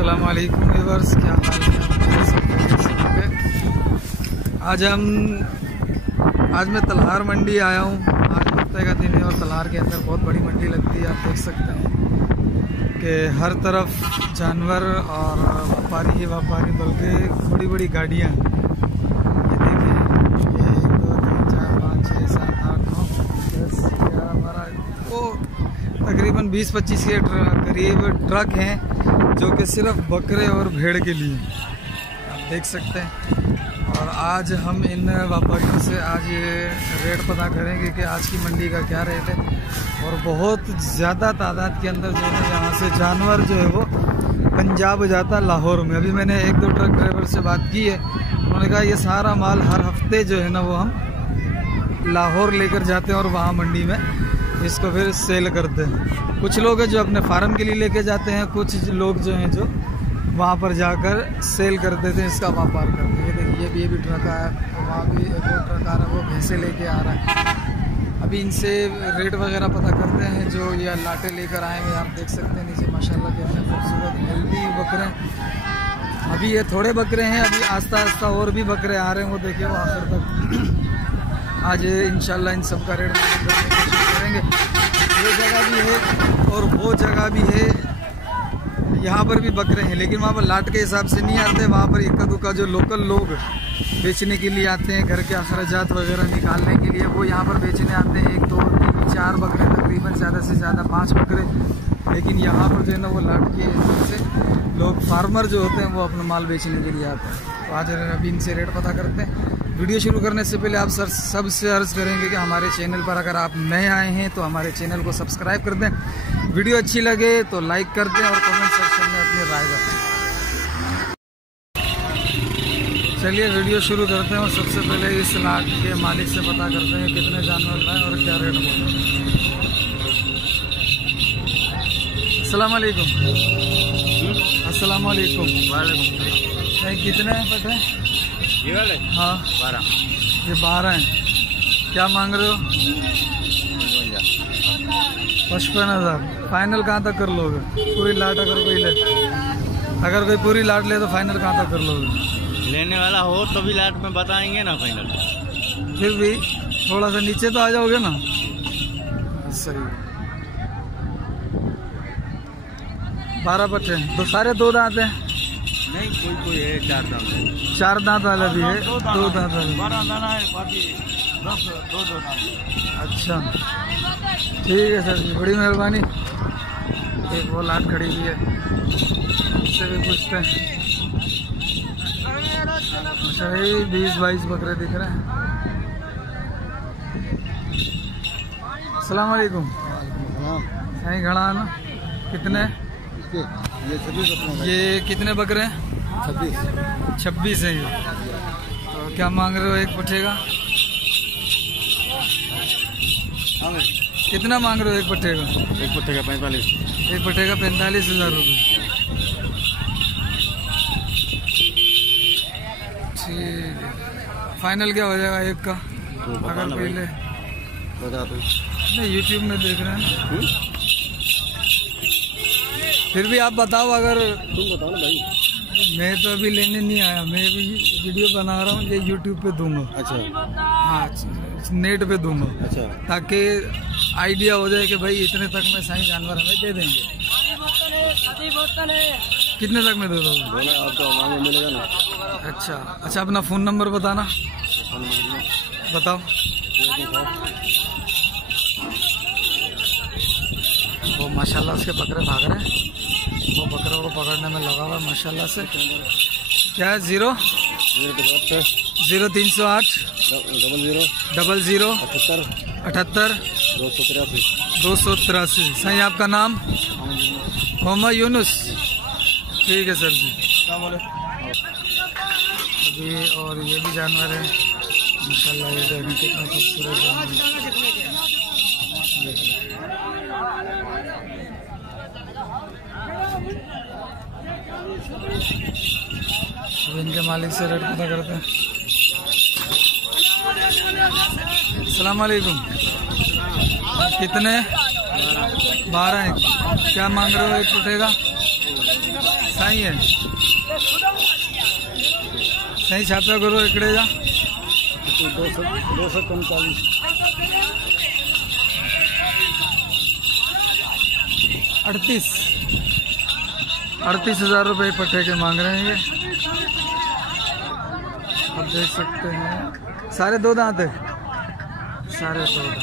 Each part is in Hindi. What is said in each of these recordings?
अस्सलाम वालेकुम व्यूअर्स, क्या हाल है? आज मैं तलहार मंडी आया हूँ। आज हफ्ते का दिन है और तलहार के अंदर बहुत बड़ी मंडी लगती है। आप देख सकते हैं कि हर तरफ जानवर और व्यापारी ही व्यापारी, बल्कि बड़ी बड़ी गाड़ियाँ। ये देखिए, 1 2 3 4 5 6 7 8 9 10 11 12 वो तकरीबन 20-25 के करीब ट्रक हैं जो कि सिर्फ बकरे और भेड़ के लिए, आप देख सकते हैं। और आज हम इन व्यापारियों से आज रेट पता करेंगे कि आज की मंडी का क्या रेट है। और बहुत ज़्यादा तादाद के अंदर जो है यहाँ से जानवर जो है वो पंजाब जाता है लाहौर में। अभी मैंने 1-2 ट्रक ड्राइवर से बात की है, उन्होंने कहा ये सारा माल हर हफ्ते जो है ना वो हम लाहौर लेकर जाते हैं और वहाँ मंडी में इसको फिर सेल करते हैं। कुछ लोग हैं जो अपने फार्म के लिए लेके जाते हैं, कुछ लोग जो हैं जो वहाँ पर जाकर सेल कर देते हैं, इसका व्यापार करते हैं। देखिए ये भी ट्रक आया, वहाँ भी एक और ट्रक आ रहा है, वो भैंसे लेके आ रहा है। अभी इनसे रेट वगैरह पता करते हैं। जो ये लाटे लेकर आए हैं, आप देख सकते हैं नीचे माशाल्लाह कितने खूबसूरत हेल्दी बकरे। अभी ये थोड़े बकरे हैं, अभी आस्ता आस्ता और भी बकरे आ रहे हैं। वो देखिए वो आखिर तक आज इंशाल्लाह इन सब का रेट करने की कोशिश करेंगे। ये जगह भी है और वो जगह भी है, यहाँ पर भी बकरे हैं, लेकिन वहाँ पर लाट के हिसाब से नहीं आते। वहाँ पर इक्का दुक्का जो लोकल लोग बेचने के लिए आते हैं, घर के अखराजात वगैरह निकालने के लिए, वो यहाँ पर बेचने आते हैं। 1 2 3 4 बकरे, तकरीबन ज़्यादा से ज़्यादा 5 बकरे। लेकिन यहाँ पर जो है ना वो लाट के हिसाब से लोग फार्मर जो होते हैं वो अपना माल बेचने के लिए आते हैं। तो आज अभी इनसे रेट पता करते हैं। वीडियो शुरू करने से पहले आप सबसे अर्ज़ करेंगे कि हमारे चैनल पर अगर आप नए आए हैं तो हमारे चैनल को सब्सक्राइब कर दें, वीडियो अच्छी लगे तो लाइक कर दें और कमेंट सेक्शन में अपनी राय बताएं। चलिए वीडियो शुरू करते हैं और सबसे पहले इस लाट के मालिक से पता करते हैं कितने जानवर लाए और क्या रेट बोल रहे हैं। अस्सलाम वालेकुम। अस्सलाम वालेकुम। वालेकुम। कितने हैं पता है? ये वाले? हाँ 12। ये 12 हैं। क्या मांग रहे हो? 55,000। फाइनल कहाँ तक कर लोगे? पूरी लाट अगर कोई ले, अगर कोई पूरी लाट ले तो फाइनल कहाँ तक कर लोगे? लेने वाला हो तो भी लाट में बताएंगे ना फाइनल। फिर भी थोड़ा सा नीचे तो आ जाओगे ना। सही। 12 बच्चे हैं तो सारे 2 दांत हैं? नहीं, कोई है 4 दांत है। 4 दांत वाला भी है, 2 दांत वाला। 12 दाना है, बाकी 2 दाना। अच्छा ठीक है सर जी, बड़ी मेहरबानी। एक वो लाट खड़ी हुई है, उससे भी पूछते हैं। अच्छा 20-22 बकरे दिख रहे हैं। अस्सलाम वालेकुम। यहीं खड़ा है ना? कितने? ये कितने बकरे हैं? 26 हैं ये। तो क्या मांग रहे हो एक पट्टे का? कितना मांग रहे हो एक पट्टे का? एक पट्टे का 45। एक पट्टे का 45,000 रुपये। ठीक है, फाइनल क्या हो जाएगा एक का? अगर पहले बता दो। नहीं, यूट्यूब में देख रहे हैं। फिर भी आप बताओ, अगर तुम बताओ ना भाई। मैं तो अभी लेने नहीं आया, मैं भी वीडियो बना रहा हूँ, ये यूट्यूब पे दूंगा। अच्छा हाँ, नेट पे दूंगा। अच्छा, ताकि आइडिया हो जाए कि भाई इतने तक में सही जानवर हमें दे देंगे। कितने तक में दे दोगे? आपको आवाज मिलेगा ना। अच्छा अच्छा, अपना फ़ोन नंबर बताना। बताओ। वो माशाल्लाह उसके बकरे भाग रहे हैं, वो बकरे को पकड़ने में लगा हुआ है माशाल्लाह से। क्या है? 00308 00 78 283। सही, आपका नाम? मोहम्मद यूनुस। ठीक है सर जी। अभी और ये भी जानवर है माशाल्लाह, ये देखें कितना खूबसूरत जानवर। अब इनके मालिक से रेट पता करते हैं। अस्सलाम वालेकुम। कितने? 12 हैं। क्या मांग रहे हो एक पट्टे का? सही है सही छापा करो इकड़े जा 245 38,000 रुपये पट्टे के मांग रहे हैं ये। आप देख सकते हैं सारे दो दांत है, सारे दो दांत।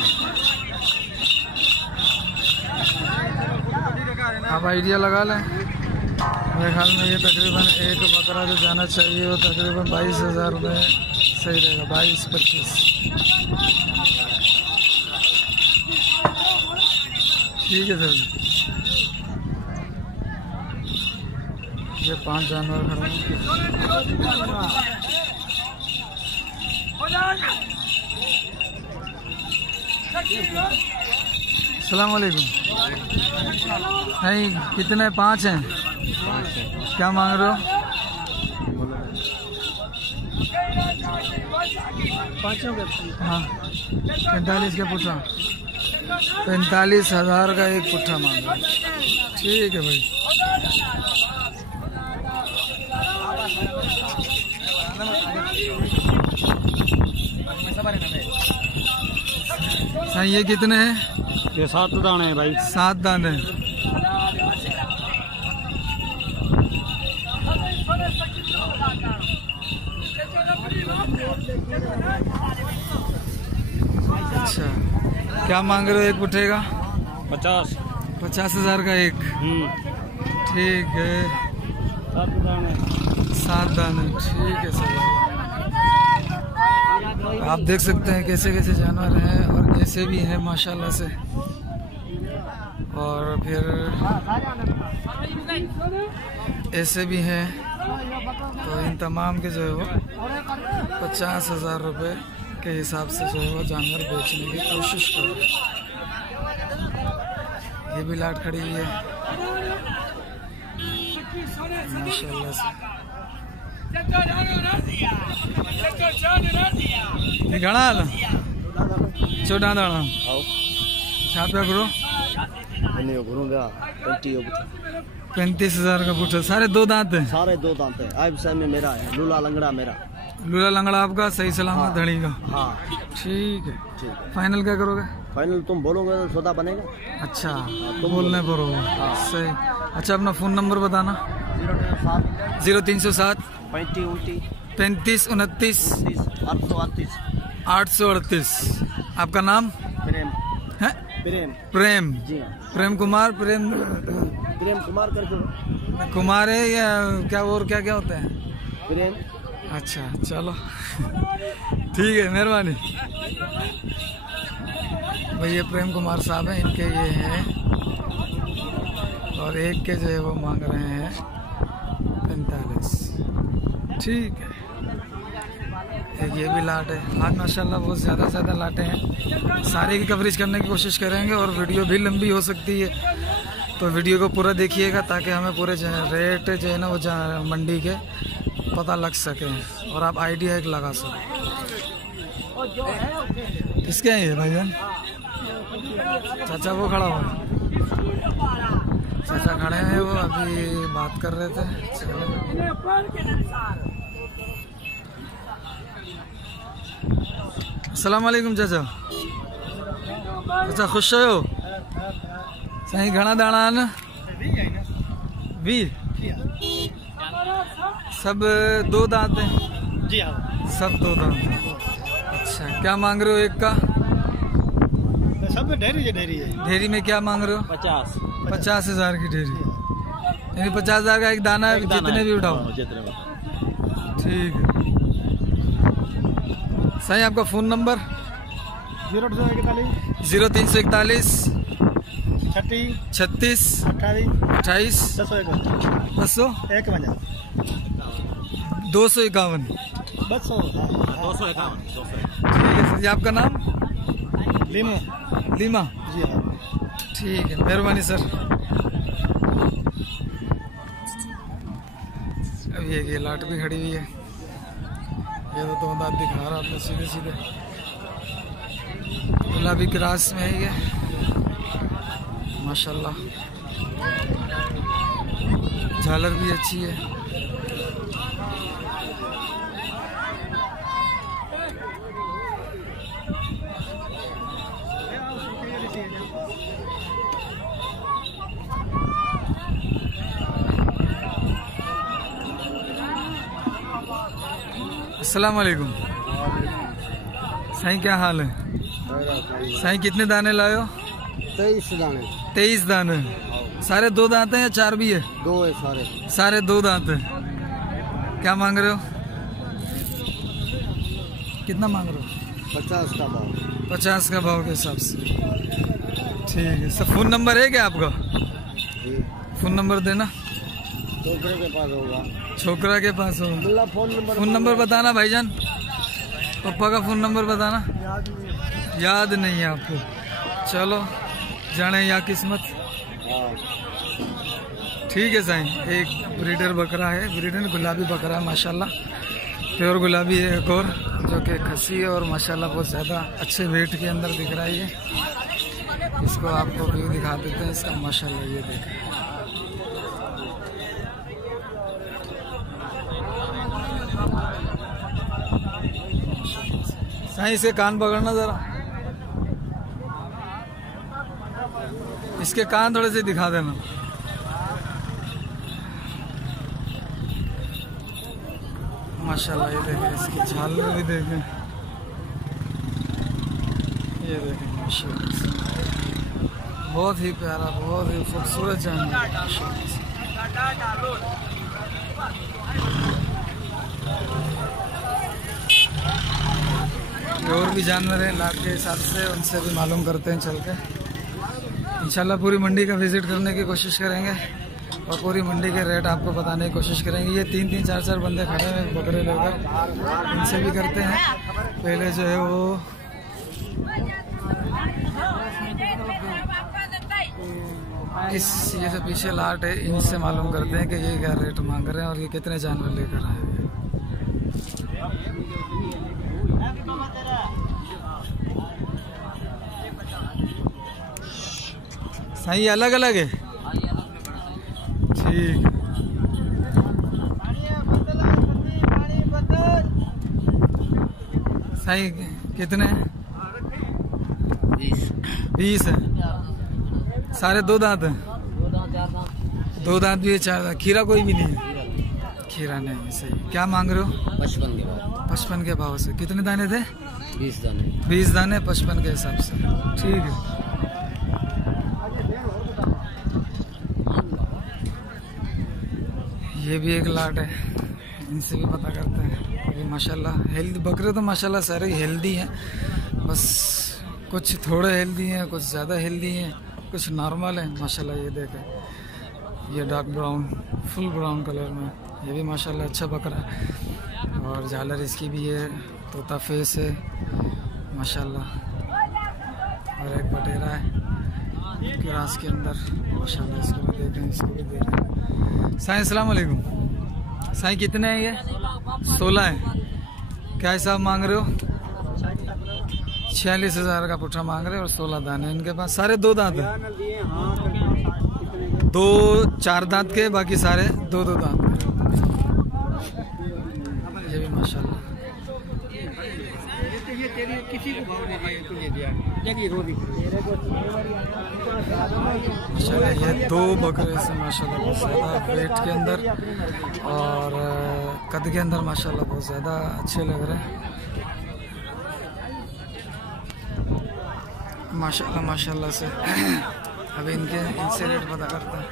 आप आइडिया लगा लें, मेरे ख्याल में ये तकरीबन एक बकरा जो जाना चाहिए वो तकरीबन 22,000 रुपये सही रहेगा, 22-25। ठीक है सर। ये 5 जानवर खड़े हैं। अस्सलाम वालेकुम। नहीं कितने? 5 हैं। क्या मांग रहे हो? 5 हाँ 45 का पुट्ठा, 45,000 का एक पुट्ठा मांग रहे। ठीक है भाई। सही। ये कितने हैं? ये 7 दाने हैं भाई। 7 दाने। अच्छा क्या मांग रहे हो एक पुट्ठे का? 50,000 का एक। ठीक है 7 दाने। ठीक है सर। आप देख सकते हैं कैसे कैसे जानवर हैं और ऐसे भी हैं माशाल्लाह से, और फिर ऐसे भी हैं। तो इन तमाम के जो है वो 50,000 रुपये के हिसाब से जो है वो जानवर बेचने की कोशिश कर रहे हैं। ये भी लाट खड़ी हुई है माशाल्लाह से। घना छोटा दाना छापा करो 35,000 का पुट्ठा। सारे दो दांत है? सारे 2 दांत है। आइब में मेरा है, लूला लंगड़ा मेरा। लूला लंगड़ा आपका? सही सलामत धड़ी का? हाँ ठीक है। फाइनल क्या करोगे? फाइनल तुम बोलोगे तो सौदा बनेगा। अच्छा तुम बोलने पर हो। सही। अच्छा अपना फ़ोन नंबर बताना। 0307 35 29 838। आपका नाम? प्रेम है? प्रेम जी। प्रेम कुमार। प्रेम कुमार करके कुमार है या क्या और क्या क्या होता है? प्रेम। अच्छा चलो ठीक है मेहरबानी भाई। ये प्रेम कुमार साहब हैं, इनके ये हैं, और एक के जो है वो मांग रहे हैं 45। ठीक है। एक ये भी लाट है। आज माशाल्लाह बहुत ज़्यादा से ज़्यादा लाटें हैं। सारे की कवरेज करने की कोशिश करेंगे और वीडियो भी लंबी हो सकती है, तो वीडियो को पूरा देखिएगा ताकि हमें पूरे रेट जो है ना वो मंडी के पता लग सके और आप आइडिया एक लगा सकें। किसके हैं ये भाईजान? चाचा वो खड़ा हुआ, चाचा खड़े हैं, वो अभी बात कर रहे थे। अस्सलाम वालेकुम चाचा। अच्छा खुश हो? सही घना दाना न भी सब 2 दांत हैं? जी हाँ सब 2 दांत। अच्छा क्या मांग रहे हो एक का? सब ढेरी है। ढेरी में क्या मांग रहे हो? 50,000 की ढेरी, यानी 50,000 का एक दाना है, जितने भी उठाओ। ठीक है सही। आपका फ़ोन नंबर? 0341 36 28 251। 251। ठीक है सर। आपका नाम? लीमा जी हाँ। ठीक है मेहरबानी सर। अब ये लाट भी खड़ी हुई है। ये तो दांत दिखा रहा आपने सीधे सीधे। गुलाबी क्रास में है ये माशाल्लाह। झालर भी अच्छी है। अस्सलाम वालेकुम। साईं क्या हाल है? साईं कितने दाने लाए हो? 23 दाने। 23 दाने। सारे 2 दांत हैं या 4 भी है? 2 है सारे। सारे 2 दांत हैं। क्या मांग रहे हो? कितना मांग रहे हो? 50 का भाव। 50 का भाव के हिसाब से। ठीक है। सब फोन नंबर है क्या आपका? जी। फोन नंबर देना। छोकरे के पास होगा। छोकरा के पास होगा। फोन नंबर बताना भाईजान। पापा का फोन नंबर बताना। याद नहीं है आपको? चलो जाने या किस्मत। ठीक है साईं। एक ब्रीडर बकरा है, ब्रीडर गुलाबी बकरा है माशाल्लाह, प्योर गुलाबी है। एक और जो कि खसी है और माशाल्लाह बहुत ज़्यादा अच्छे वेट के अंदर दिख रहा है ये। इसको आपको व्यू दिखा देते हैं इसका माशाल्लाह। ये देखें, साईं इसके कान पकड़ना जरा, इसके कान थोड़े से दिखा देना। माशाल्लाह ये देखें, इसकी झालर भी देखें, ये देखें माशाल्लाह, बहुत ही प्यारा, बहुत ही खूबसूरत जानवर माशाल्लाह। और भी जानवर हैं लाख के हिसाब से, उनसे भी मालूम करते हैं चल के। इंशाल्लाह पूरी मंडी का विजिट करने की कोशिश करेंगे और पूरी मंडी के रेट आपको बताने की कोशिश करेंगे। ये 3-3, 4-4 बंदे खड़े हैं बकरे लेकर, इनसे भी करते हैं। पहले जो है वो इस ये जो पीछे लाट है, इनसे मालूम करते हैं कि ये क्या रेट मांग रहे हैं और ये कितने जानवर लेकर आए हैं। साईं अलग अलग है? ठीक। साईं कितने हैं? 20 है। सारे 2 दांत हैं? 2 दांत भी है, 4 दांत। खीरा कोई भी नहीं है? खीरा नहीं है। सही। क्या मांग रहे हो? 55 के भाव। 55 के भाव से। कितने दाने थे? 20 दाने। 20 दाने 55 के हिसाब से। ठीक है। ये भी एक लाट है, इनसे भी पता करते हैं। ये माशाल्लाह हेल्दी बकरे तो माशाल्लाह सारे हेल्दी हैं, बस कुछ थोड़े हेल्दी हैं, कुछ ज़्यादा हेल्दी हैं, कुछ नॉर्मल हैं माशाल्लाह। ये देखें, ये dark brown, full brown colour में, ये भी माशाल्लाह अच्छा बकरा है। और झालर इसकी भी है, तोता फेस है माशाल्लाह। और एक बटेरा है ग्रास के अंदर माशाल्लाह। इसको भी देखें, इसको भी देखें। साईं अस्सलाम वालेकुम। साईं कितने हैं ये? 16 है। क्या हिसाब मांग रहे हो? 46,000 का पुट्ठा मांग रहे हो और 16 दाने इनके पास। सारे 2 दांत हैं? 2 4 दांत के, बाकी सारे 2-2 दांत। ये भी माशाल्लाह। माशाल्लाह ये 2 बकरे से माशाल्लाह बहुत ज़्यादा वेट के अंदर और कद के अंदर माशाल्लाह बहुत ज़्यादा अच्छे लग रहे हैं माशाल्लाह। माशाल्लाह से अभी इनसे रेट पता करते हैं।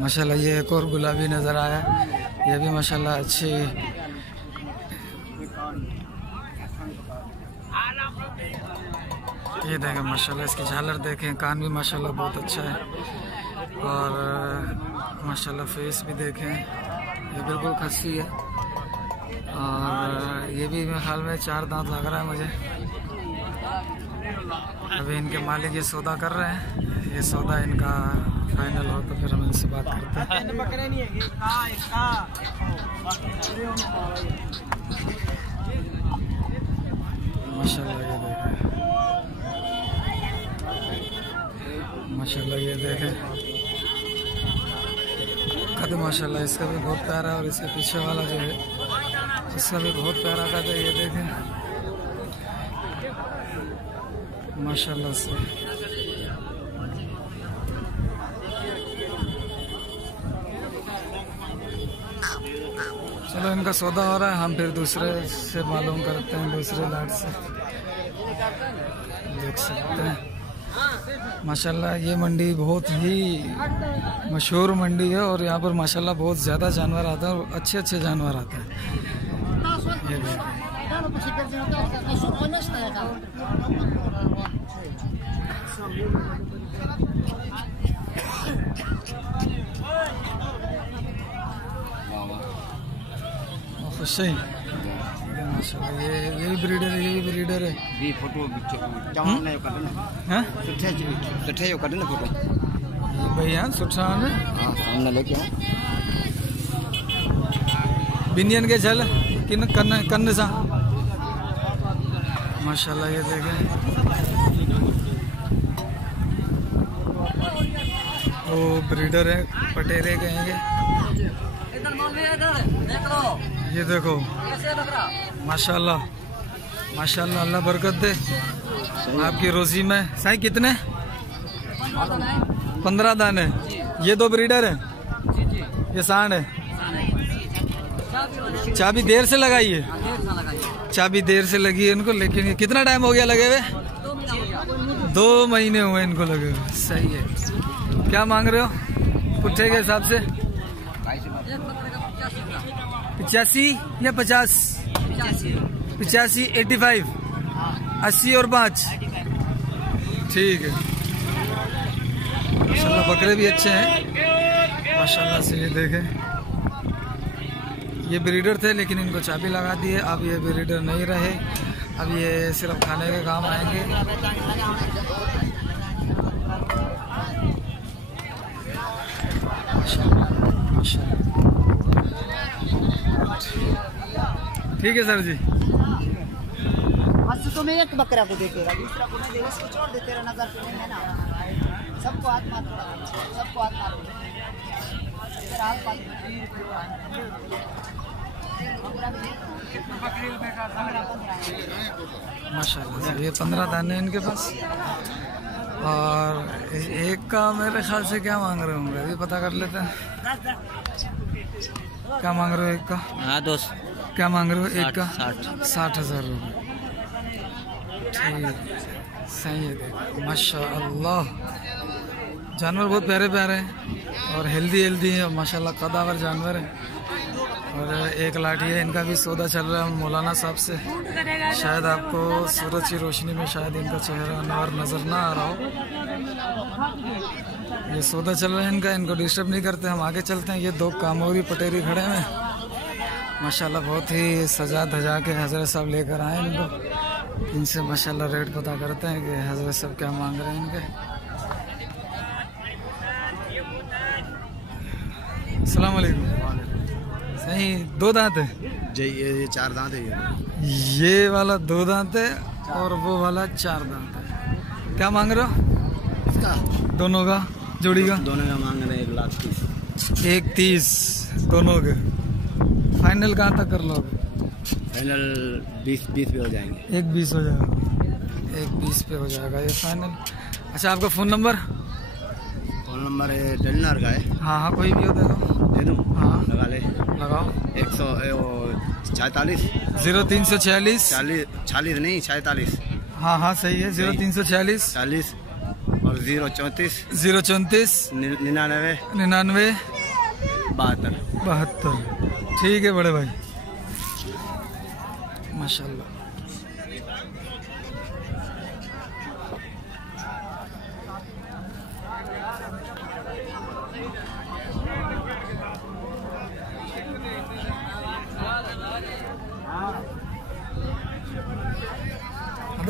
माशाल्लाह ये एक और गुलाबी नज़र आया, ये भी माशाल्लाह अच्छी। ये देखें माशाल्लाह, इसकी झालर देखें, कान भी माशाल्लाह बहुत अच्छा है और माशाल्लाह फेस भी देखें, ये बिल्कुल खस्सी है। और ये भी मेरे ख्याल में 4 दांत लग रहा है मुझे। अभी इनके मालिक ये सौदा कर रहे हैं, ये सौदा इनका फाइनल हो तो फिर हम इनसे बात करते हैं। माशाल्लाह ये देखें, माशाल्लाह ये देखें कद, माशाल्लाह इसका भी बहुत प्यारा है, और इसके पीछे वाला जो है इसका भी बहुत प्यारा कद है। ये देखें माशाल्लाह से। चलो इनका सौदा हो रहा है, हम फिर दूसरे से मालूम करते हैं, दूसरे लाट से। देख सकते हैं माशाल्लाह ये मंडी बहुत ही मशहूर मंडी है, और यहाँ पर माशाल्लाह बहुत ज़्यादा जानवर आता है और अच्छे अच्छे जानवर आते हैं। ये देखिए खुश है माशाल्लाह। ये भी ब्रीडर है, ये भी ब्रीडर है। भी फोटो चावल नहीं करना हैं सुठे जो करना फोटो। ये भैया सुठा है हां सामने लेके आओ। बिनियन के झल किन कन्न सा माशाल्लाह। ये देखें वो ब्रीडर है, पटेरे कहेंगे। ये देखो माशाल्लाह माशाल्लाह, अल्लाह बरकत दे आपकी रोजी में। साईं कितने? 15 दाने। ये 2 ब्रीडर है, ये सांड है। चाबी देर से लगाई है, चाबी देर से लगी है इनको, लेकिन ये कितना टाइम हो गया लगे हुए? 2 महीने हुए इनको लगे हुए। सही है। क्या मांग रहे हो पुट्ठे के हिसाब से? 85 या 50? 85, 85, 80 और 5। ठीक है माशाल्लाह। बकरे भी अच्छे हैं माशाल्लाह से। ये देखें ये ब्रीडर थे, लेकिन इनको चाबी लगा दी है। अब ये ब्रीडर नहीं रहे, अब ये सिर्फ खाने के काम आएंगे। ठीक है सर जी। तो मैं एक बकरा को देते रहा, दूसरा को नहीं दे, इसको छोड़ देते रहा। नजर पे नहीं है ना, सबको हाथ मार, सबको हाथ मार, माशाल्लाह से। ये 15 दाने इनके पास, और एक का मेरे ख्याल से क्या मांग रहे होंगे अभी पता कर लेते हैं। क्या मांग रहे हो एक का? हां दोस्त क्या मांग रहे हो एक का? 60,000 रुपये। ठीक सही है। देखो माशाल्लाह जानवर बहुत प्यारे प्यारे हैं और हेल्दी है माशाल्लाह, कदावर जानवर है। और एक लाठी है, इनका भी सौदा चल रहा है मौलाना साहब से। शायद आपको सूरज की रोशनी में शायद इनका चेहरा नजर ना आ रहा हो। ये सौदा चल रहा है इनका, इनको डिस्टर्ब नहीं करते, हम आगे चलते हैं। ये 2 कामोरी पटेरी खड़े हैं माशाल्लाह, बहुत ही सजा धजा के हजरत साहब लेकर आए इनको। इनसे माशाल्लाह रेट पता करते हैं कि हजरत साहब क्या मांग रहे हैं इनके। अस्सलाम वालेकुम। सही 2 दांत है जी? ये 4 दांत है। ये वाला 2 दांत है और वो वाला 4 दांत है। क्या मांग रहे हो इसका? दोनों का जोड़ी का? दोनों का मांग रहे 1,30,000। 1,30,000 दोनों के। फाइनल कहाँ तक कर लोगे? फाइनल 20 पे हो जाएंगे। 1,20 हो जाएगा, 1,20 पे हो जाएगा ये फाइनल। अच्छा आपका फ़ोन नंबर? फ़ोन नंबर टेलीनर का है। हाँ कोई भी हो दे दो। दे दूँ? हाँ लगा ले। लगाओ। 146 0346 40 नहीं 46। हाँ सही है। 0346 40 और 034 99 72। ठीक है बड़े भाई माशाल्लाह।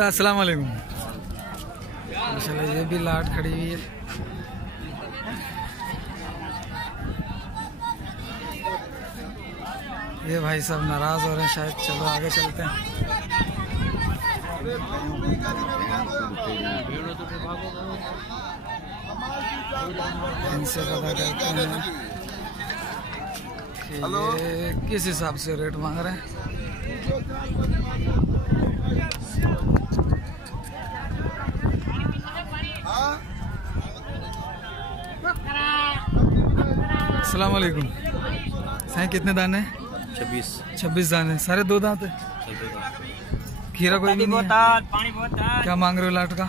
अस्सलाम वालेकुम। माशाल्लाह ये भी लाट खड़ी हुई है। ये भाई सब नाराज हो रहे हैं शायद, चलो आगे चलते हैं। इनसे पता करते हैं कि ये किस हिसाब से रेट मांग रहे हैं। अस्सलाम वालेकुम। साईं कितने दाने? 26 दाने, सारे 2 दांत है। खीरा कोई नहीं है? क्या मांग रहे हो लाट का?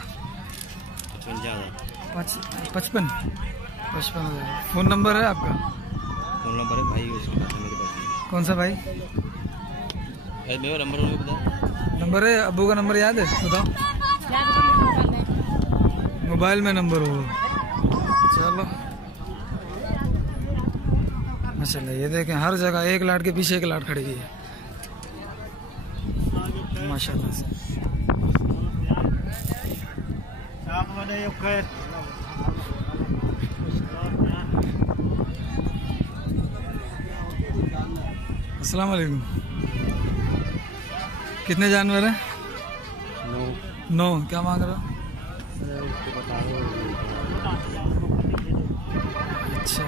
55 फ़ोन नंबर है आपका? फोन नंबर है भाई उसके पास मेरे पास। कौन सा भाई? मेरा नंबर बता। नंबर है अब्बू का नंबर याद है? बताओ। मोबाइल में नंबर हो। चलो माशाल्लाह, ये देखें हर जगह एक लाट के पीछे एक लाट खड़ी हुई है माशाल्लाह से। अस्सलाम वालेकुम। कितने जानवर हैं? 9। क्या मांग रहे हो? अच्छा,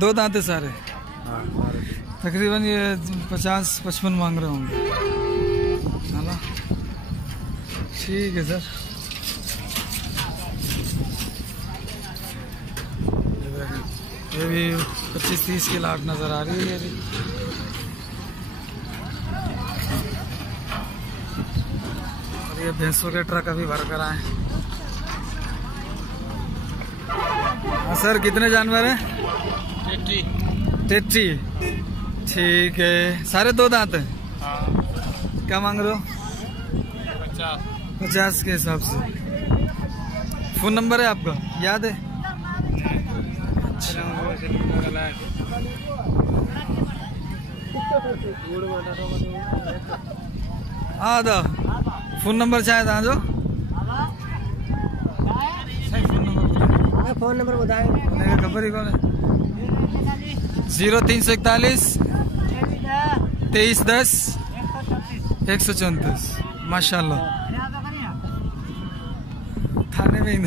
2 दांत है सारे। तकरीबन ये 50-55 मांग रहे होंगे, है ना? ठीक है सर। ये भी 25-30 की लाट नज़र आ रही है। ये भी और ये भैंसों के ट्रक अभी भर कर आए। हाँ सर, कितने जानवर हैं? 33। ठीक है, सारे 2 दांत हैं। क्या मांग रहे हो? 50 के हिसाब से। फ़ोन नंबर है आपका याद है? हाँ तो फ़ोन नंबर चाहे था जो फ़ोन नंबर बताए खबर ही कौन है? 0341 2310 134। माशाल्लाह, थाने में ही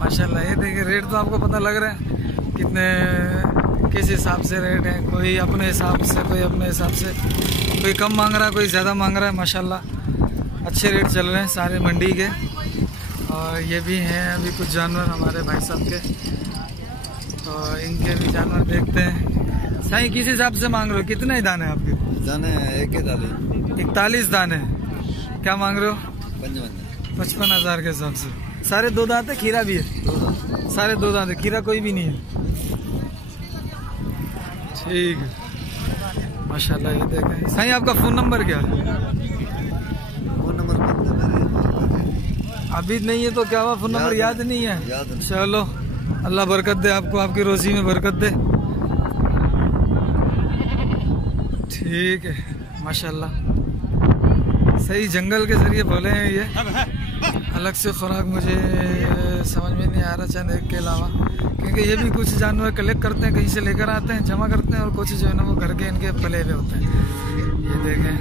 माशाल्लाह। ये देखिए रेट तो आपको पता लग रहा है कितने, किस हिसाब से रेट है। कोई अपने हिसाब से, कोई अपने हिसाब से, कोई कम मांग रहा है, कोई ज़्यादा मांग रहा है। माशाल्लाह अच्छे रेट चल रहे हैं सारे मंडी के। और ये भी हैं अभी कुछ जानवर हमारे भाई साहब के, तो इनके भी जानवर देखते हैं। साईं किस हिसाब से मांग रहे हो? कितने दाने आपके? दाने 41 दाने। क्या मांग रहे हो? 55,000 के हिसाब से। सारे 2 दांत है? खीरा भी है? सारे 2 दांत है, खीरा कोई भी नहीं है। ठीक है माशाल्लाह। ये देखें साईं, आपका फ़ोन नंबर क्या है? फोन नंबर अभी नहीं है तो क्या हुआ, फ़ोन नंबर याद नहीं है? चलो अल्लाह बरकत दे आपको, आपकी रोज़ी में बरकत दे। ठीक है माशाल्लाह। सही जंगल के जरिए बोले हैं ये। अलग से खुराक मुझे समझ में नहीं आ रहा चंद एक के अलावा, क्योंकि ये भी कुछ जानवर कलेक्ट करते हैं, कहीं से लेकर आते हैं, जमा करते हैं, और कुछ जो है ना वो घर के इनके पले हुए होते हैं। ये देखें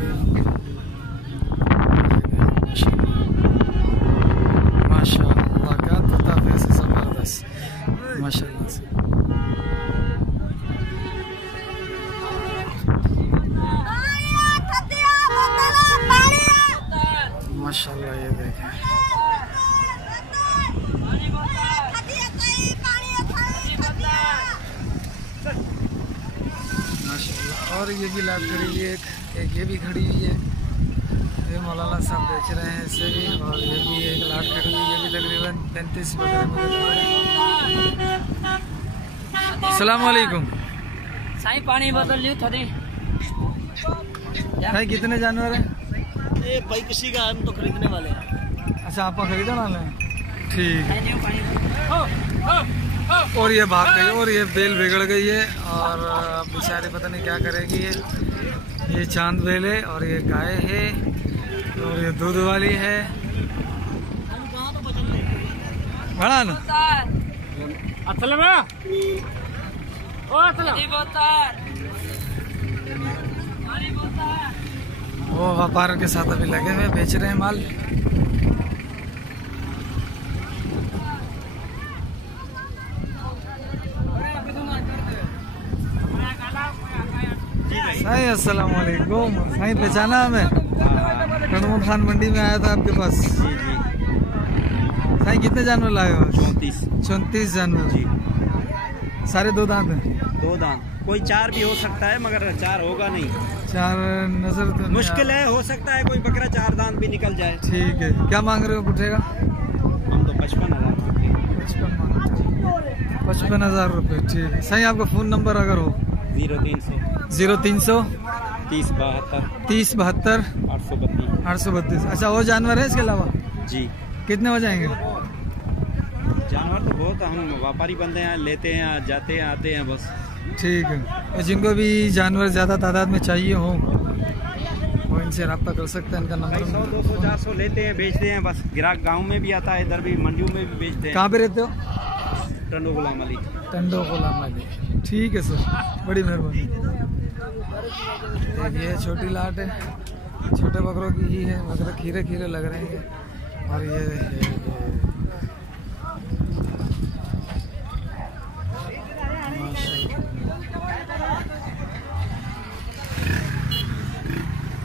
माशाल्लाह, क्या तोता वैसे ज़बरदस्त माशाल्लाह से। माशाल्लाह ये देखें माशाल्लाह। और ये भी लाट खड़ी हुई है, एक ये भी खड़ी हुई है, ये मौलाना साहब बेच रहे हैं इसे भी। और ये भी एक लाट खड़ी हुई है, ये भी तकरीबन 35 वगैरह। अस्सलाम वालेकुम। साईं पानी बोतल लियो थोड़ी। भाई कितने जानवर हैं? ये भाई किसी का, हम तो खरीदने वाले हैं। अच्छा, आपका खरीदने वाले हैं? ठीक है। और ये भाग गई, और ये बेल बिगड़ गई है, और बेचारे पता नहीं क्या करेगी। ये चांद बेल है, और ये गाय है, और ये दूध वाली है। बड़ा ना वो व्यापार के साथ अभी लगे हुए बेच रहे हैं माल। साईं अस्सलाम वालेकुम। साईं पहचाना हमें? कड़मो खान मंडी में आया था आपके पास। जी जी। साईं कितने जानवर लाए हो? 34 जानवर जी। सारे दो दांत हैं? 2 दांत, कोई 4 भी हो सकता है मगर 4 होगा नहीं। 4 नजर तो मुश्किल है, हो सकता है कोई बकरा 4 दांत भी निकल जाए। ठीक है। क्या मांग रहे हो पुठेगा? हम तो 55,000 55,000 रुपये। ठीक है। सही। आपका फ़ोन नंबर अगर हो? 0300 30 72 30 72 832। 832। अच्छा, और जानवर है इसके अलावा? जी। कितने हो जाएंगे? जानवर तो बहुत, हम व्यापारी बंदे हैं, लेते हैं, जाते हैं, आते हैं बस। ठीक है। और जिनको भी जानवर ज़्यादा तादाद में चाहिए हो वो इनसे रब्ता कर सकते हैं। इनका नंबर 100 200 400 लेते हैं, बेचते हैं बस। ग्राहक गांव में भी आता है, इधर भी मंडियों में भी बेचते हैं। कहाँ पे रहते हो? टंडो गुलाम अली। टंडो गुलाम अली। ठीक है सर, बड़ी मेहरबानी। ये छोटी लाट है, छोटे बकरों की ही है। बकरे खीरे खीरे लग रहे हैं। और ये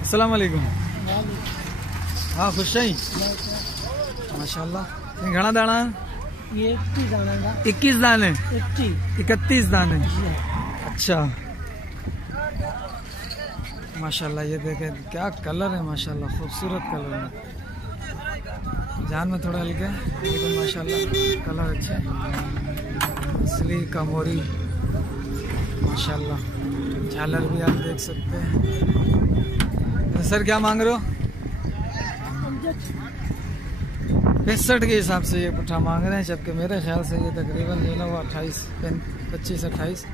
अस्सलाम वालेकुम। हाँ, खुश हैं? माशाल्लाह। घना दाना? ये 21 दाना। 21 दाने? 31 दाने। अच्छा माशाल्लाह। ये देखें क्या कलर है, माशाल्लाह खूबसूरत कलर है। जान में थोड़ा हल्के लेकिन माशाल्लाह कलर अच्छा है। असली कामोरी माशाल्लाह। झालर भी आप देख सकते हैं। सर क्या मांग रहे हो? 65 के हिसाब से ये पुट्ठा मांग रहे हैं, जबकि मेरे ख्याल से ये तकरीबन जो है ना वो 25-28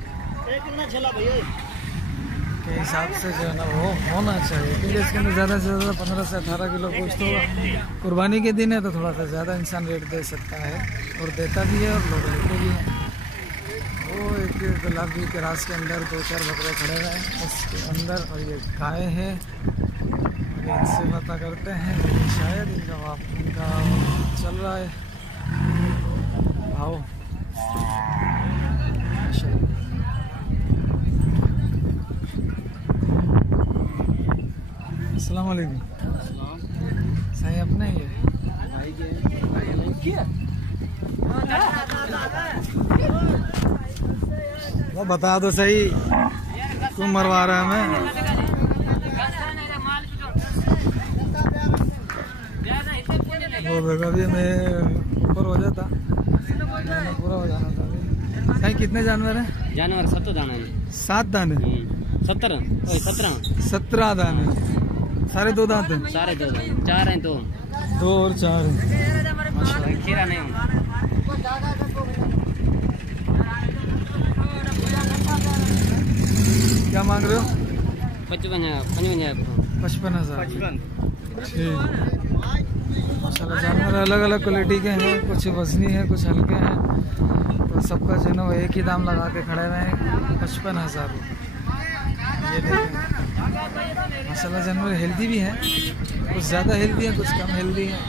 के हिसाब से जो है ना वो होना चाहिए, क्योंकि इसके अंदर ज़्यादा से ज़्यादा 15 से 18 किलो गोश्त होगा। कुर्बानी के दिन है तो थोड़ा सा ज़्यादा इंसान रेट दे सकता है, और देता भी है और लोग लेते भी हैं। वो एक गुलाबी के रास के अंदर 2-4 बकरे खड़े हुए हैं उसके अंदर, और ये गाय है। इनसे पता करते हैं, लेकिन शायद इनका चल रहा है भाव। अस्सलाम वालेकुम। सही अपने ही है? वो बता दो सही, क्यों मरवा रहा है हमें? वो देखो अभी मैं ऊपर हो जाता, पूरा हो जाना था अभी। सही कितने जानवर हैं? जानवर 7 दाने। 7 दाने? 17 दाने। सारे 2 दांत हैं? सारे 2 दांत। 4 हैं, 2 और 4 हैं। खीरा नहीं होगा। क्या मांग रहे हो? 55,000। ठीक। माशाल्लाह जानवर अलग अलग क्वालिटी के हैं, कुछ वजनी है, कुछ हल्के हैं, तो सबका जो है ना वो एक ही दाम लगा के खड़े हुए हैं, 55,000 रुपये। ये देखें माशाल्लाह जानवर हेल्दी भी हैं, कुछ ज़्यादा हेल्दी हैं, कुछ कम हेल्दी हैं।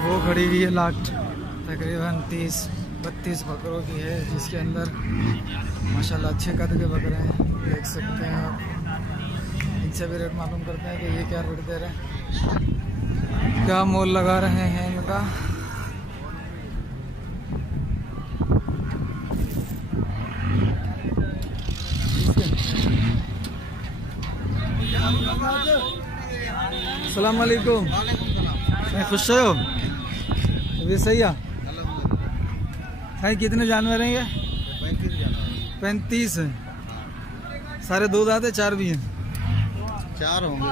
वो खड़ी हुई है लाट, तकरीबन 30-32 बकरों की है, जिसके अंदर माशाल्लाह अच्छे कद के बकरे हैं, देख सकते हैं आप। इनसे भी रेट मालूम करते हैं कि ये क्या रेट दे रहे हैं, क्या मोल लगा रहे हैं इनका। अस्सलाम वालेकुम। खुश हो? ये सही है भाई। कितने जानवर हैं ये? 35 हैं। सारे 2 दांत है, 4 भी हैं? 4 होंगे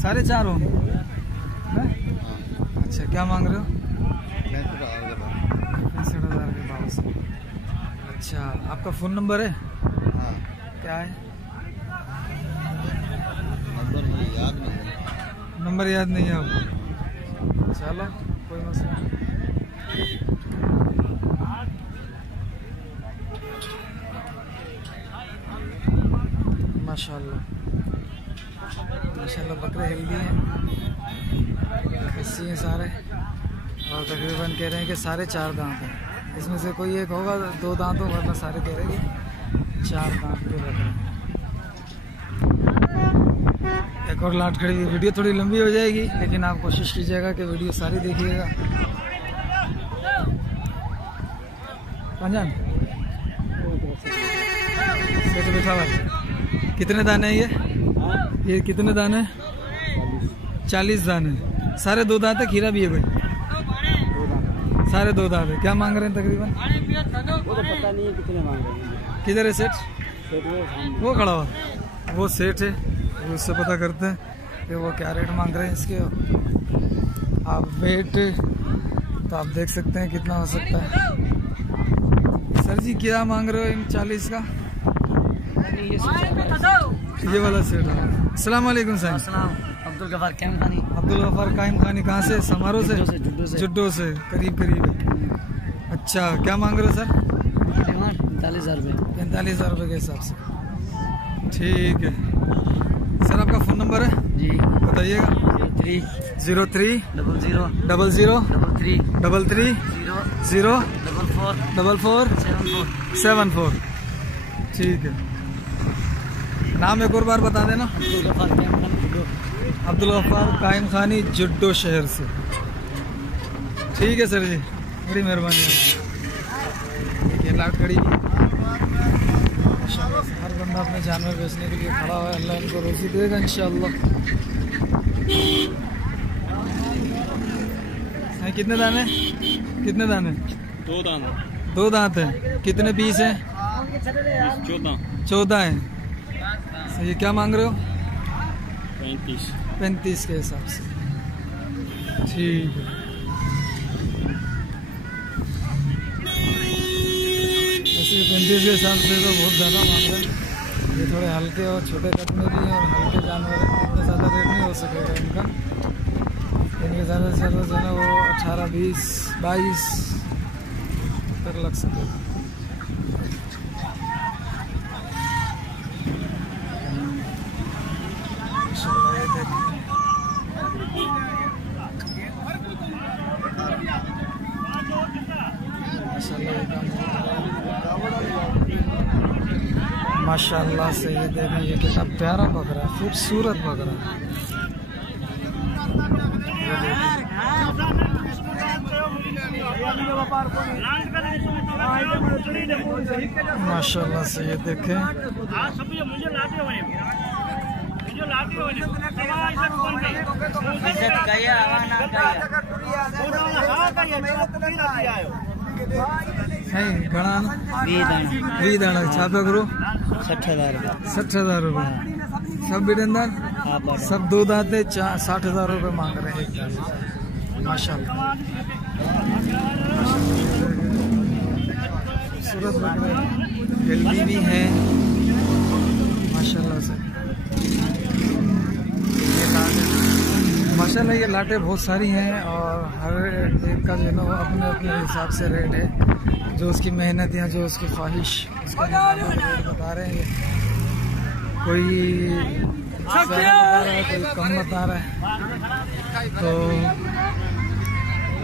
सारे 4 होंगे। अच्छा क्या मांग रहे हो? 65,000 के भाव से। अच्छा आपका फ़ोन नंबर है? हाँ। क्या है? नंबर याद नहीं है। नंबर याद नहीं है आपको? चलो कोई मसला नहीं। हेल्दी हैं, खस्सी हैं सारे, और तकरीबन कह रहे हैं कि सारे 4 दांत हैं। इसमें से कोई एक होगा 2 दांत हो, वरना सारे कह रहे हैं कि 4 दांत के बकरे। एक और लाट खड़ी हुई। वीडियो थोड़ी लंबी हो जाएगी, लेकिन आप कोशिश कीजिएगा कि वीडियो सारी देखिएगा। पंजान सेठ बैठा हुआ है। कितने दाने हैं ये कितने दाने? 40 दाने। सारे 2 दांत है, खीरा भी है भाई? सारे 2 दांत है। क्या मांग रहे हैं तकरीबन? वो तो पता नहीं है कितने मांग रहे हैं। किधर है सेठ? वो खड़ा हुआ, वो सेठ है, उससे पता करते हैं कि वो क्या रेट मांग रहे हैं इसके। आप वेट तो आप देख सकते हैं कितना हो सकता है। सर जी क्या मांग रहे हो इन 40 का? ये वाला सेट है। अस्सलाम वालेकुम साहब। अब्दुल गफार कायम खानी। अब्दुल गफार कायम खानी कहाँ से? समारोह से? जुड्डो से करीब करीब है। अच्छा, क्या मांग रहे हो सर? 45,000 रुपये। 45,000 रुपये के हिसाब से। ठीक है सर, आपका फ़ोन नंबर है जी बताइएगा। 03 00 33 0 44 74। ठीक है, नाम एक और बार बता देना। अब्दुल गफार कायम खानी, जुड्डो शहर से। ठीक है सर जी, बड़ी मेहरबानी है। ये लाट खड़ी हर बंदा अपने जानवर बेचने के लिए खड़ा हुआ है। अल्लाह इनको रोजी देगा इंशाअल्लाह। कितने दाने? कितने दाने? 2 दांत। 2 दांत हैं। कितने पीस हैं? 14 हैं। ये क्या मांग रहे हो? 35 के हिसाब से। ठीक है, ऐसे 35 के हिसाब से तो बहुत ज़्यादा मांग रहे हैं। ये थोड़े हल्के और छोटे कद में भी हैं, और हल्के जानवर हैं, इतना ज़्यादा रेट नहीं हो सकेगा इनका। इनके ज़्यादा से ज़्यादा जो है ना वो 18, 20, 22 तक लग सकेगा। माशाल्लाह से ये देखें, ये कितना प्यारा बकरा, खूबसूरत बकरा। माशाल्लाह से ये देखें, घना 20 दाना छापे करो 60,000 रुपये। 60,000 रुपये सब बिडेंदार, सब 2 दांत 60,000 रुपये मांग रहे हैं एक दाने। माशाल्लाह खूबसूरत बकरे हेल्दी भी हैं माशाल्लाह से। माशाल्लाह ये लाटें बहुत सारी हैं, और हर एक का जो है ना वो अपने अपने हिसाब से रेट है। जो उसकी मेहनत या जो उसकी ख्वाहिश, उसका रेट बता रहे हैं। कोई ज़्यादा बता रहा है, कोई कम बता रहा है। तो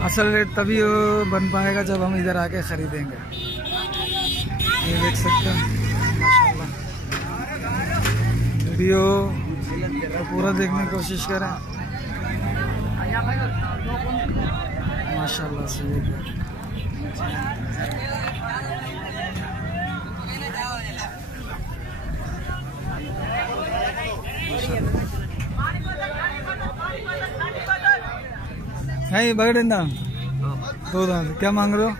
असल रेट तभी बन पाएगा जब हम इधर आके ख़रीदेंगे। ये देख सकते हैं माशाल्लाह। वीडियो पूरा देखने की कोशिश करें माशाल्लाह से। है बगड़िंदा 2 दांत। क्या मांग रहे हो?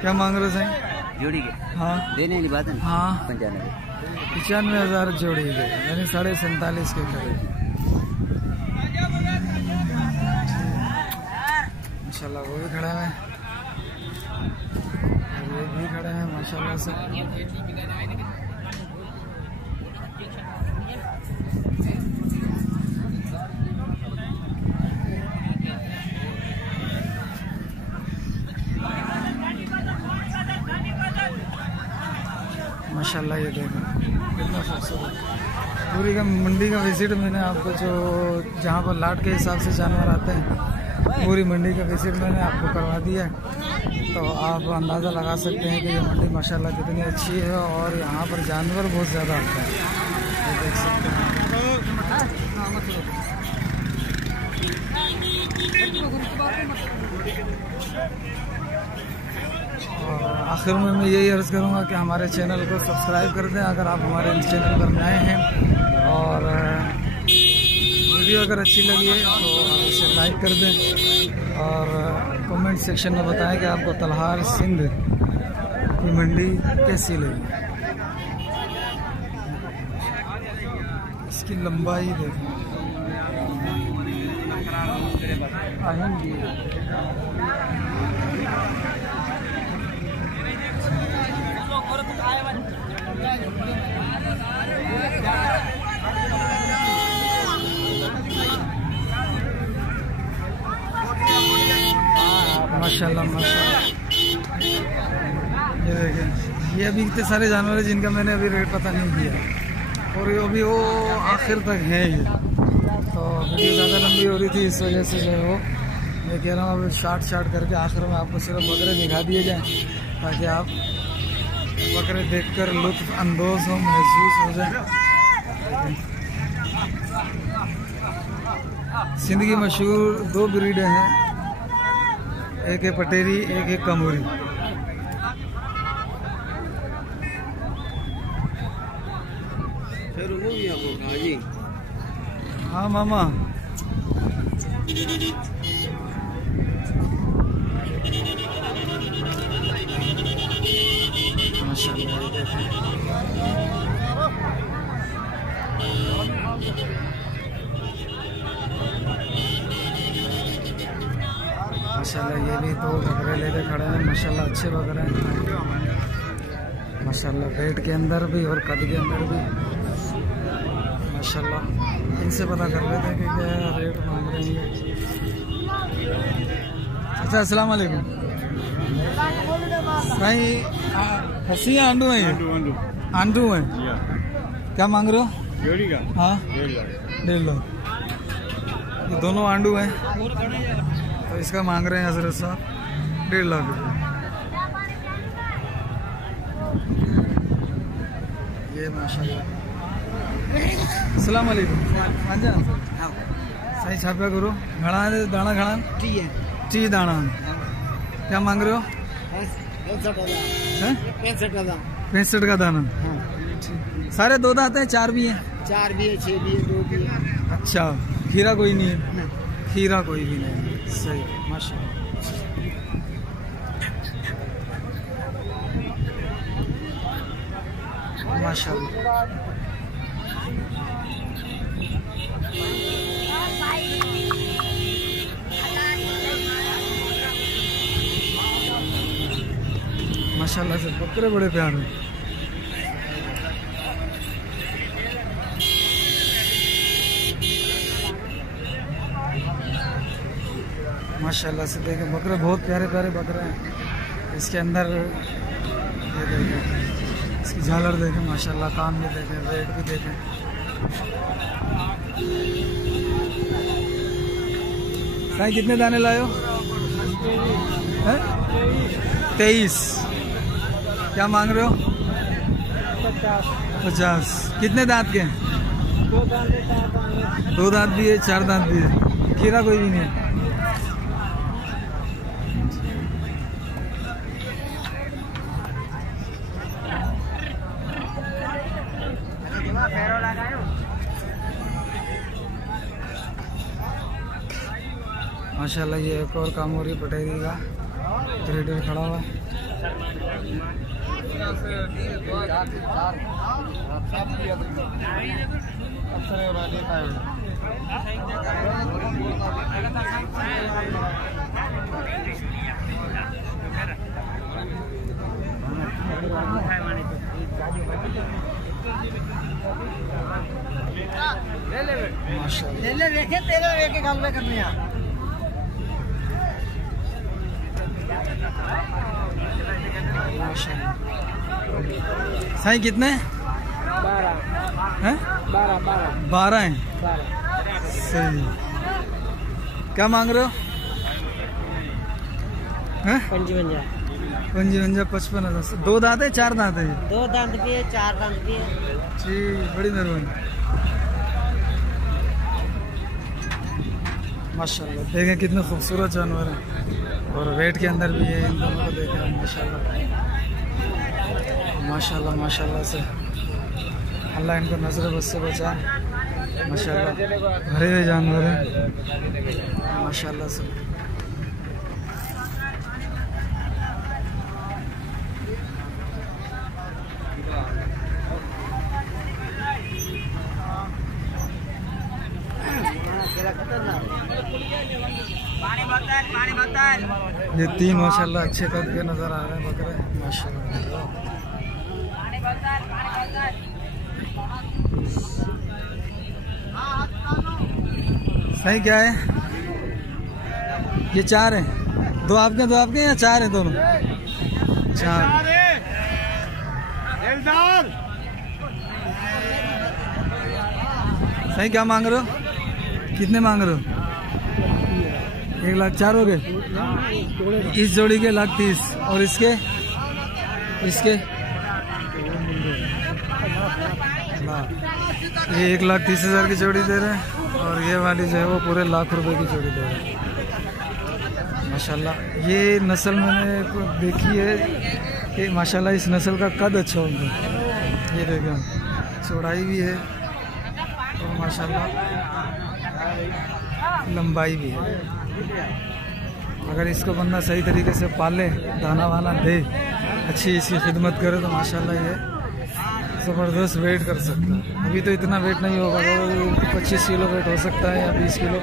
क्या मांग रहे हो सही? जोड़ी के हाँ देने की बात है। हाँ 95,000 जोड़ी के, यानी 47.5 के करीब। माशाल्लाह वो भी खड़े हैं, ये भी खड़े हैं माशाल्लाह से। माशाल्लाह ये देखो कितना खूबसूरत। पूरी का मंडी का विजिट मैंने आपको जो जहाँ पर लाट के हिसाब से जानवर आते हैं पूरी मंडी का विजिट मैंने आपको करवा दिया है। तो आप अंदाज़ा लगा सकते हैं कि ये मंडी माशाल्लाह कितनी अच्छी है और यहाँ पर जानवर बहुत ज़्यादा आते हैं, ये देख सकते हैं। और आखिर में मैं यही अर्ज़ करूँगा कि हमारे चैनल को सब्सक्राइब कर दें अगर आप हमारे चैनल पर नए हैं, और वीडियो अगर अच्छी लगी है तो आप इसे लाइक कर दें और कमेंट सेक्शन में बताएं कि आपको तलहार सिंध की मंडी कैसी लगी। इसकी लंबाई देखें, माशाल्लाह माशाल्लाह। ये देखें, ये अभी इतने सारे जानवर हैं जिनका मैंने अभी रेट पता नहीं किया, और ये अभी वो आखिर तक है। ये तो वीडियो ज़्यादा लंबी हो रही थी, इस वजह से जो है वो मैं कह रहा हूँ अभी शार्ट करके आखिर में आपको सिर्फ बकरे दिखा दिए जाएँ ताकि आप बकरे देखकर लुत्फ अंदोज हो, महसूस हो जाए। सिंध की मशहूर 2 ब्रीडें हैं, एक है पटेरी, एक है कमूरी। हाँ मामा, माशाल्लाह माशाल्लाह। ये भी 2 बकरे लेके खड़े हैं माशाल्लाह, अच्छे बकरे हैं माशाल्लाह, वेट के अंदर भी और कद के अंदर भी माशाल्लाह। इनसे पता कर लेते हैं कि क्या रेट मांग रहे हैं। अच्छा, अस्सलाम वालेकुम भाई, हसी आंडू है? ये आंडू है, क्या मांग रहे हो? हाँ 1.5 लाख। ये दोनों आंडू हैं, तो इसका मांग रहे हैं हजरत साहब 1.5 लाख रुपये। ये माशाल्लाह। अस्सलाम वालेकुम। हाँ जी, सही छापा करो। घड़ा है दाना, घड़ा टी दाना, क्या मांग रहे हो? 65 का दाना। सारे 2 दांत हैं? 4 भी हैं? 4 भी है, 6 भी है, 2 भी है। अच्छा, खीरा कोई नहीं है? खीरा कोई भी नहीं है, सही माशाल्लाह। माशाल्लाह माशाल्लाह से बकरे बड़े प्यार हैं। माशाल्लाह से देखें, बकरे बहुत प्यारे प्यारे बकरे हैं। इसके अंदर ये देखें, इसकी झालर देखें माशाल्लाह, कान भी देखें, वेट भी देखें। साईं कितने दाने लाए हो? 23। क्या मांग रहे हो? 50। कितने दांत के हैं? 2 दांत भी है, 4 दांत भी है। खीरा कोई भी नहीं है? माशाल्लाह। ये एक और कामोरी पटेरी का ट्रेडर खड़ा हुआ है। साईं कितने? हैं? 12 हैं। सही। क्या मांग रहे हो? हैं? 55। 55,000। 2 दांत है 4 दांत है? 2 दांत भी है, 4 दांत भी है। जी, बड़ी मेहरबानी। माशाल्लाह, देखें कितने खूबसूरत जानवर हैं और वेट के अंदर भी है। इन दोनों को देखें माशाल्लाह माशाल्लाह माशाल्लाह से। अल्लाह इनको नजर बस से बचा। माशाल्लाह भरे हुए जानवर हैं माशाल्लाह से। ये 3 माशाल्लाह अच्छे कद के नजर आ रहे हैं बकरे माशाल्लाह। सही क्या है? ये 4 हैं। 2 आपके या 4 हैं दोनों? 4। सही क्या मांग रहे हो? कितने मांग रहे हो? 1,04,000 हो गए। इस जोड़ी के 1,30,000 और इसके ये 1,30,000 की जोड़ी दे रहे हैं और ये वाली जो है वो पूरे ₹1,00,000 की जोड़ी दे रहे हैं माशाल्लाह। ये नस्ल मैंने देखी है कि माशाल्लाह इस नस्ल का कद अच्छा होगा। ये देखें चौड़ाई भी है और माशाल्लाह लंबाई भी है। अगर इसको बंदा सही तरीके से पाले, दाना वाना दे, अच्छी इसकी खिदमत करे तो माशाल्लाह ये ज़बरदस्त वेट कर सकता है। अभी तो इतना वेट नहीं होगा, तो 25 किलो वेट हो सकता है या 20 किलो।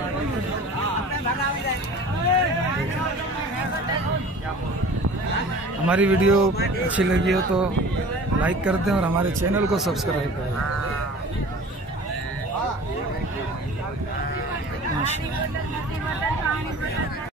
हमारी वीडियो अच्छी लगी हो तो लाइक कर दें और हमारे चैनल को सब्सक्राइब करें। माशाल्लाह।